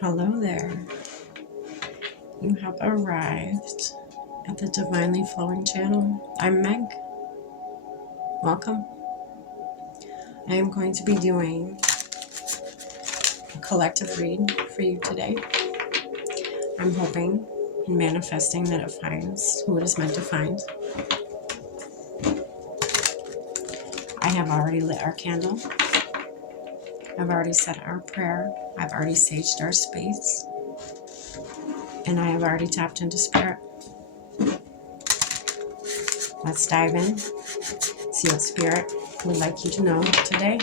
Hello there. You have arrived at the Divinely Flowing channel. I'm Meg. Welcome. I am going to be doing a collective read for you today. I'm hoping and manifesting that it finds who it is meant to find. I have already lit our candle. I've already said our prayer. I've already saged our space. And I have already tapped into spirit. Let's dive in. See what spirit would like you to know today.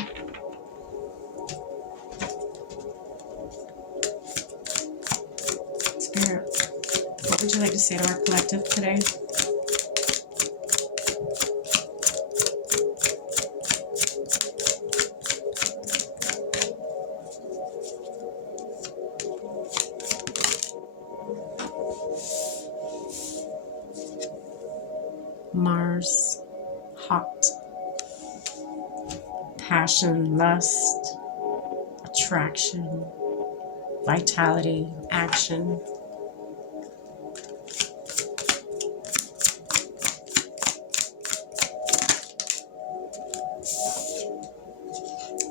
Spirit, what would you like to say to our collective today? Mars, hot, passion, lust, attraction, vitality, action.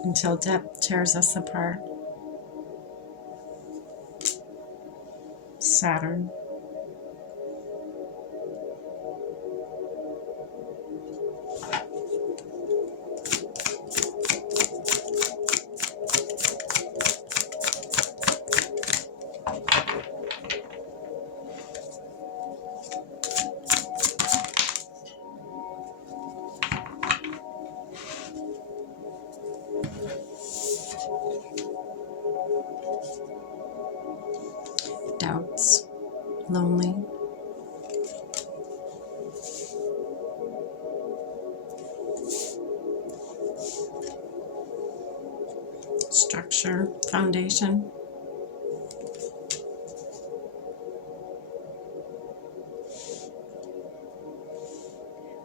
Until death tears us apart. Saturn, doubts, lonely, structure, foundation.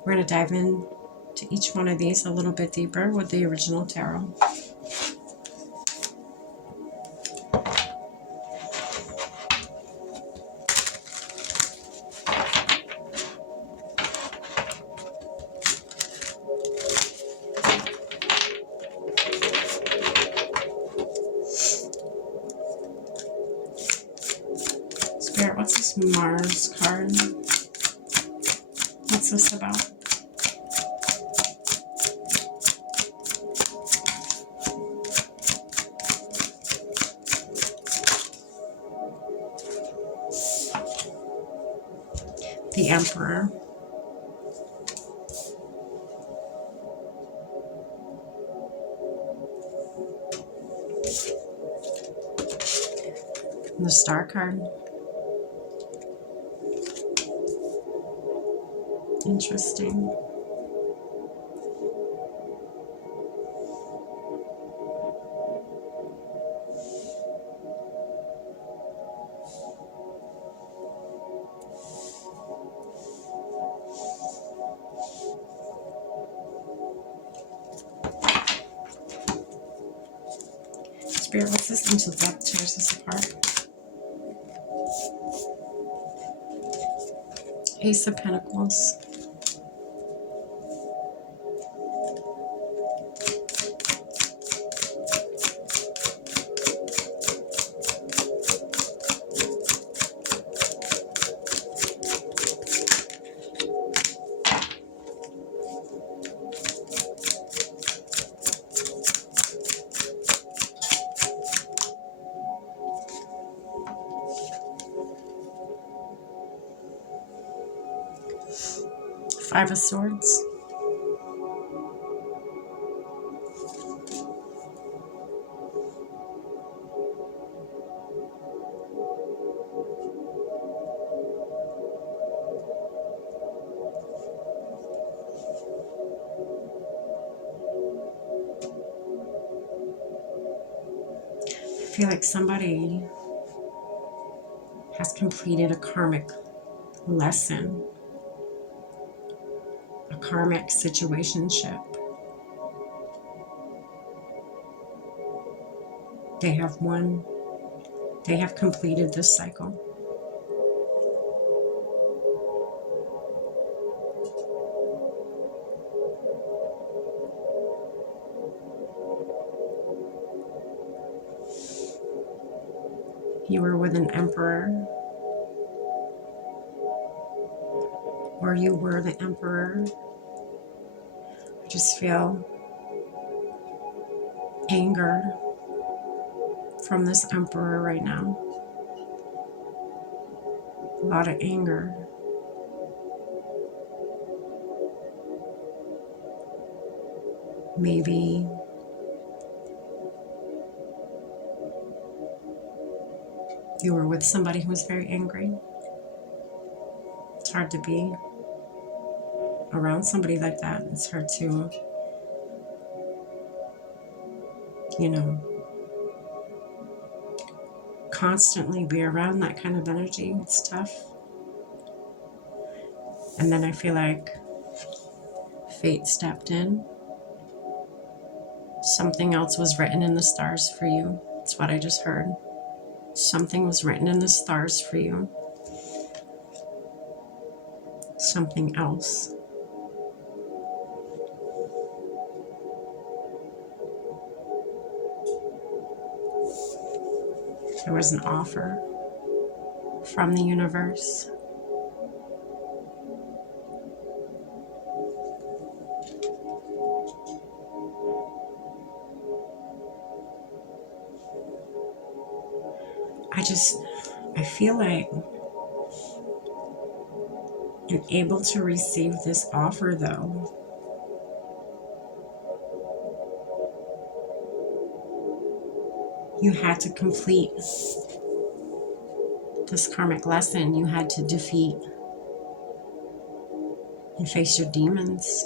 We're going to dive in to each one of these a little bit deeper with the original tarot. Spirit, what's this Mars card? What's this about? The Emperor. And the Star card. Interesting. Spirit, what's this until death tears us apart? Ace of Pentacles. 5 of Swords. I feel like somebody has completed a karmic lesson, a karmic situationship. They have won They have completed this cycle. You were with an emperor, or you were the emperor. I just feel anger from this emperor right now. A lot of anger. Maybe you were with somebody who was very angry. It's hard to be around somebody like that. It's hard to, constantly be around that kind of energy. It's tough. And then I feel like fate stepped in. Something else was written in the stars for you. That's what I just heard. Something was written in the stars for you. Something else. There was an offer from the universe. I feel like I'm able to receive this offer though. You had to complete this karmic lesson. You had to defeat and face your demons.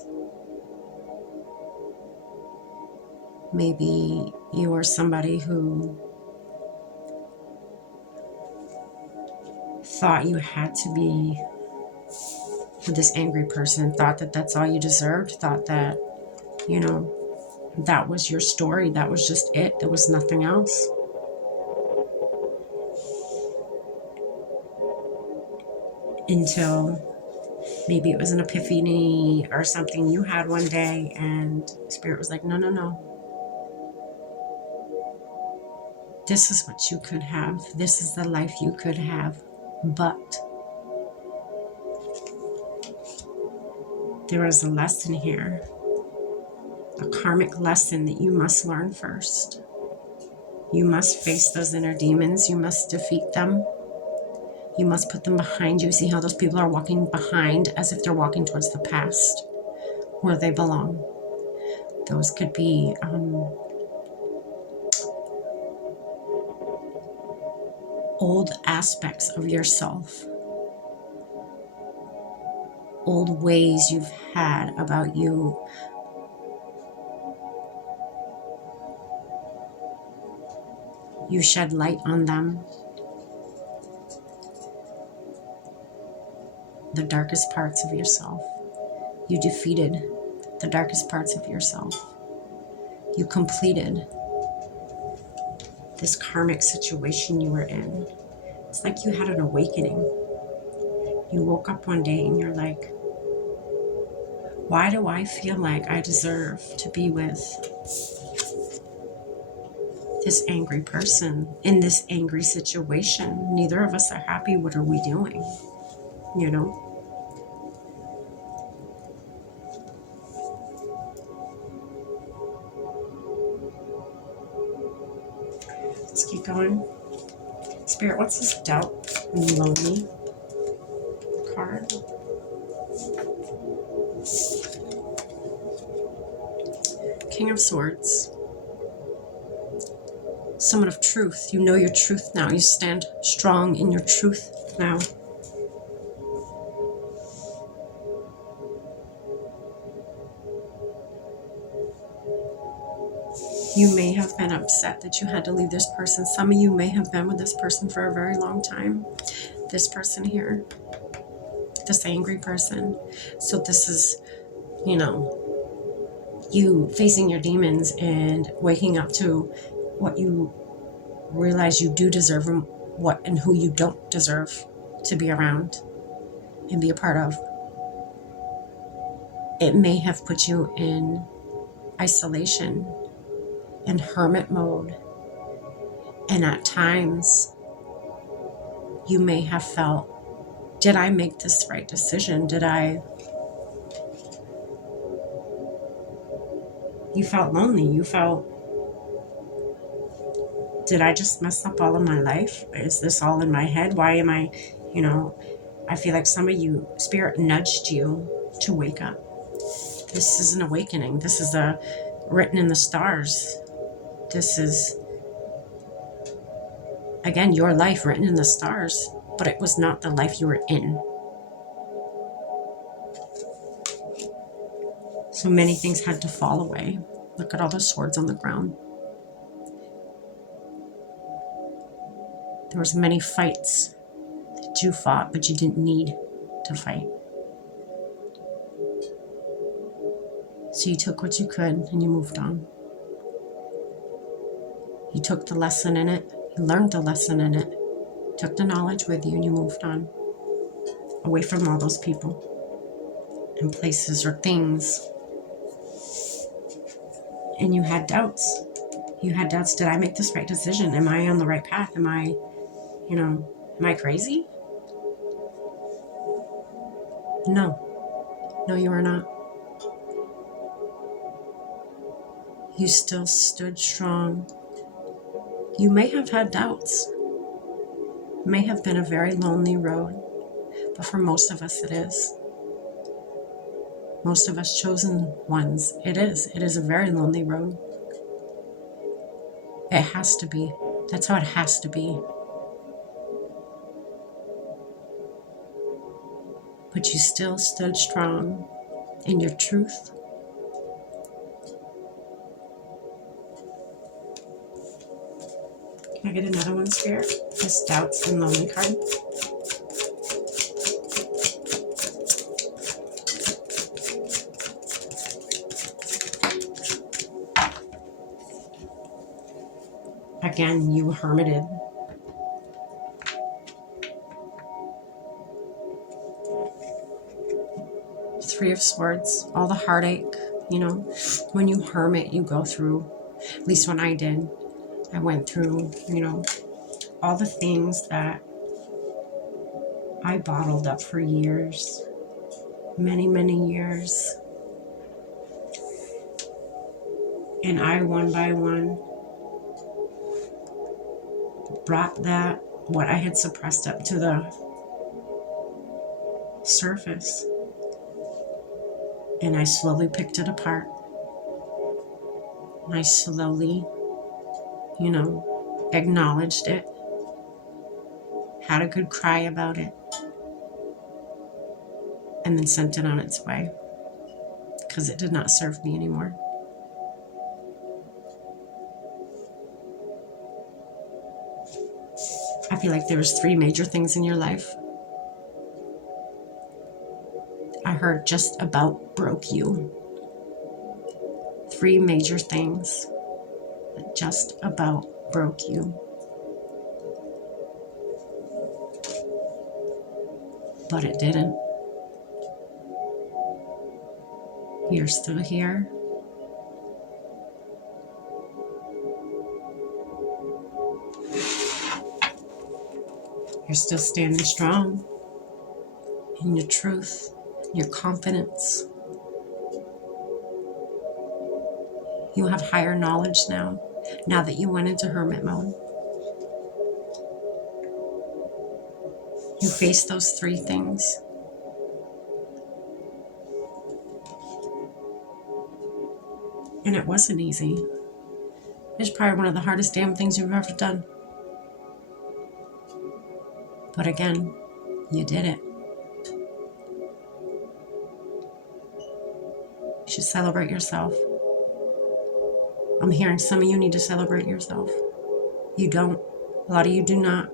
Maybe you were somebody who thought you had to be with this angry person, thought that that's all you deserved, thought that, that was your story, that was just it, there was nothing else. Until maybe it was an epiphany or something you had one day and Spirit was like, no, no, no. This is what you could have. This is the life you could have. But there is a lesson here, a karmic lesson that you must learn first. You must face those inner demons. You must defeat them. You must put them behind you. See how those people are walking behind as if they're walking towards the past where they belong. Those could be old aspects of yourself, old ways you've had about you. You shed light on them. The darkest parts of yourself. You defeated the darkest parts of yourself. You completed this karmic situation you were in. It's like you had an awakening. You woke up one day and you're like, why do I feel like I deserve to be with this angry person in this angry situation? Neither of us are happy. What are we doing? Let's keep going. Spirit, what's this doubt and lonely card? King of Swords. Someone of truth. You know your truth now. You stand strong in your truth now. You may have been upset that you had to leave this person. Some of you may have been with this person for a very long time. This person here, this angry person. So this is, you facing your demons and waking up to what you realize you do deserve what and who you don't deserve to be around and be a part of. It may have put you in isolation and hermit mode. And at times, you may have felt, did I make this right decision? You felt lonely. You felt, did I just mess up all of my life? Is this all in my head? Why am I, I feel like some of you, Spirit nudged you to wake up. This is an awakening. This is written in the stars. This is, again, your life written in the stars, but it was not the life you were in. So many things had to fall away. Look at all the swords on the ground. There was many fights that you fought, but you didn't need to fight. So you took what you could and you moved on. You took the lesson in it. You learned the lesson in it. Took the knowledge with you and you moved on. Away from all those people and places or things. And you had doubts. You had doubts. Did I make this right decision? Am I on the right path? Am I crazy? No, you are not. You still stood strong. You may have had doubts. It may have been a very lonely road, but for most of us it is. Most of us chosen ones, it is. It is a very lonely road. It has to be. That's how it has to be. But you still stood strong in your truth. Can I get another one, Spirit? This doubts and lonely card. Again, you hermited. Three of Swords, all the heartache, when you hermit, you go through, at least when I did, I went through, all the things that I bottled up for years, many, many years. And I, one by one, brought what I had suppressed up to the surface. And I slowly picked it apart. I slowly, acknowledged it. Had a good cry about it. And then sent it on its way. Because it did not serve me anymore. I feel like there was 3 major things in your life. I heard just about broke you. 3 major things that just about broke you. But it didn't. You're still here. You're still standing strong in your truth, your confidence. You have higher knowledge now that you went into hermit mode. You faced those 3 things. And it wasn't easy. It's probably one of the hardest damn things you've ever done. But again, you did it. You should celebrate yourself. I'm hearing some of you need to celebrate yourself. You don't. A lot of you do not.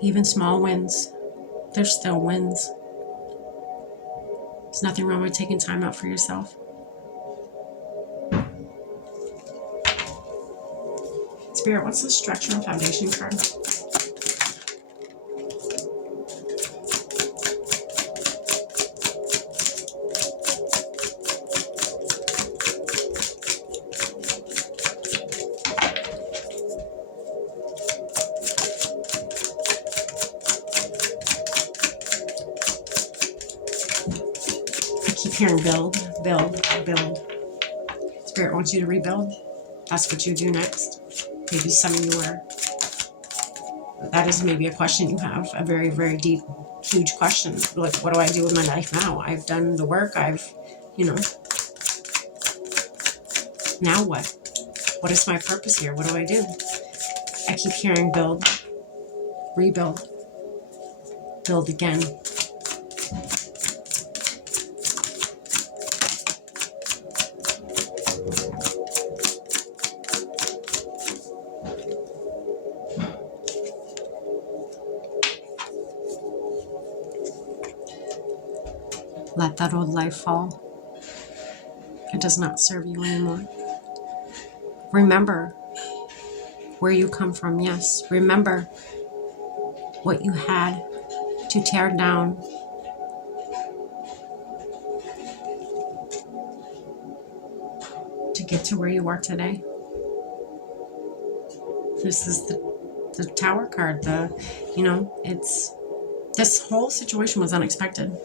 Even small wins, they're still wins. There's nothing wrong with taking time out for yourself. Spirit, what's the structure and foundation card? I keep hearing build, build, build. Spirit wants you to rebuild. That's what you do next. Maybe some of you are. That is maybe a question you have. A very, very deep, huge question. Like, what do I do with my life now? I've done the work. Now what? What is my purpose here? What do I do? I keep hearing build, rebuild, build again. Let that old life fall. It does not serve you anymore. Remember where you come from, yes. Remember what you had to tear down. To get to where you are today. This is the Tower card. This whole situation was unexpected.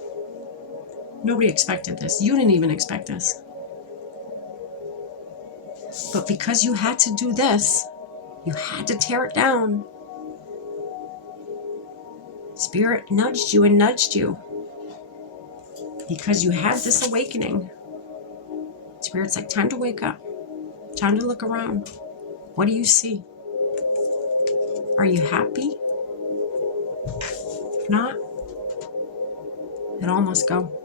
Nobody expected this. You didn't even expect this. But because you had to do this, you had to tear it down. Spirit nudged you and nudged you. Because you had this awakening. Spirit's like, time to wake up. Time to look around. What do you see? Are you happy? If not, it all must go.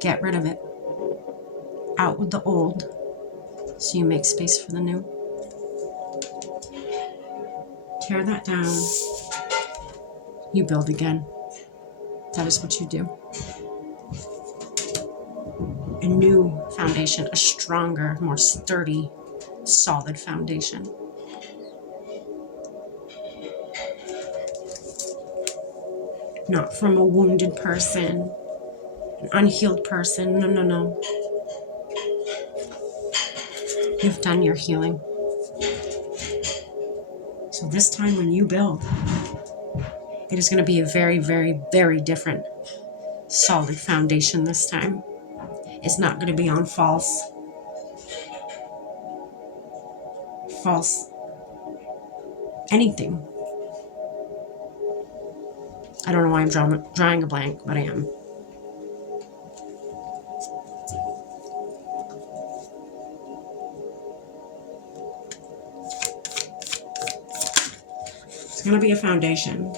Get rid of it. Out with the old, so you make space for the new. Tear that down. You build again. That is what you do. A new foundation, a stronger, more sturdy, solid foundation. Not from a wounded person, an unhealed person. No, no, no. You've done your healing. So this time when you build, it is going to be a very, very, very different, solid foundation this time. It's not going to be on false anything. I don't know why I'm drawing a blank, but I am. It's going to be a foundation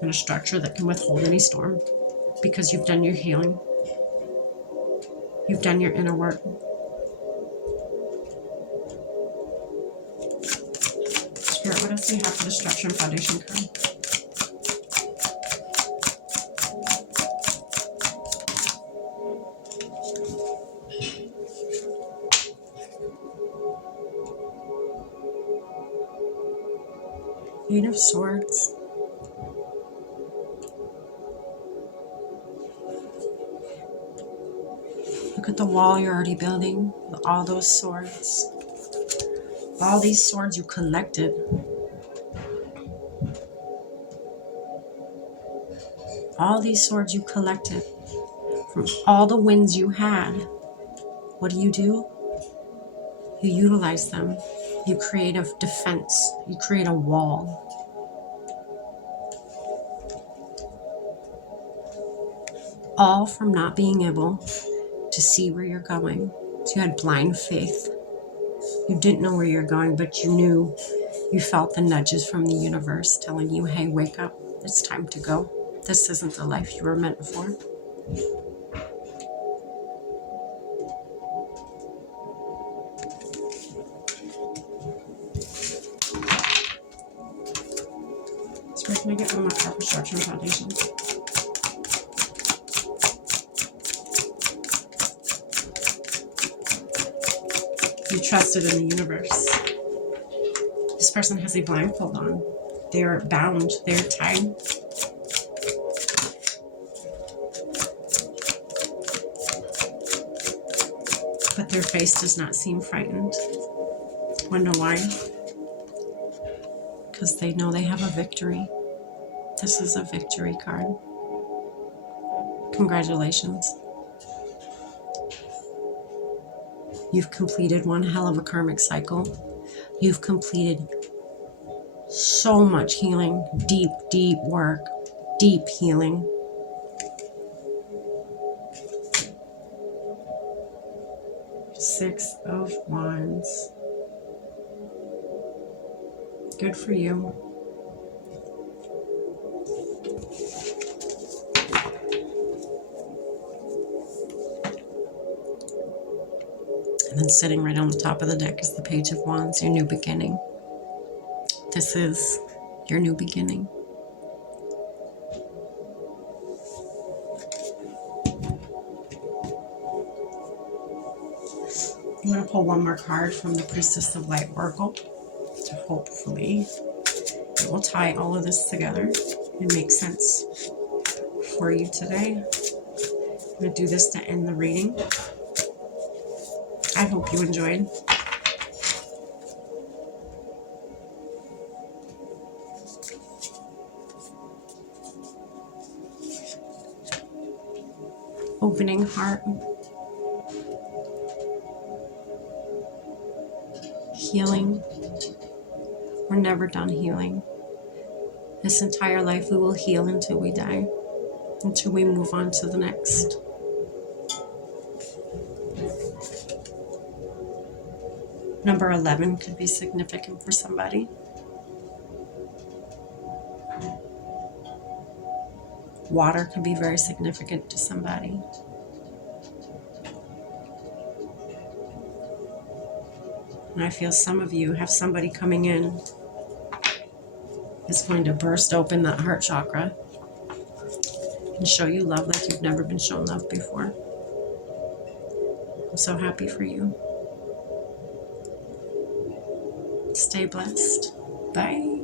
and a structure that can withhold any storm because you've done your healing. You've done your inner work. Spirit, what else do you have for the structure and foundation card? Eight of Swords. Look at the wall you're already building with all those swords. All these swords you collected. All these swords you collected from all the wins you had. What do? You utilize them. You create a defense. You create a wall. All from not being able to see where you're going. So you had blind faith. You didn't know where you're going, but you knew. You felt the nudges from the universe telling you, hey, wake up. It's time to go. This isn't the life you were meant for. So can I get one more card for structure and foundation? You trusted in the universe. This person has a blindfold on. They're bound. They're tied. But their face does not seem frightened. Wonder why? Because they know they have a victory. This is a victory card. Congratulations. You've completed one hell of a karmic cycle. You've completed so much healing, deep, deep work, deep healing. Six of Wands. Good for you. And then sitting right on the top of the deck is the Page of Wands, your new beginning. This is your new beginning. I'm going to pull one more card from the Priestess of Light Oracle to hopefully it will tie all of this together and make sense for you today. I'm going to do this to end the reading. I hope you enjoyed. Opening heart. Healing. We're never done healing. This entire life we will heal until we die, until we move on to the next. Number 11 could be significant for somebody. Water could be very significant to somebody. And I feel some of you have somebody coming in that's going to burst open that heart chakra and show you love like you've never been shown love before. I'm so happy for you. Stay blessed. Bye.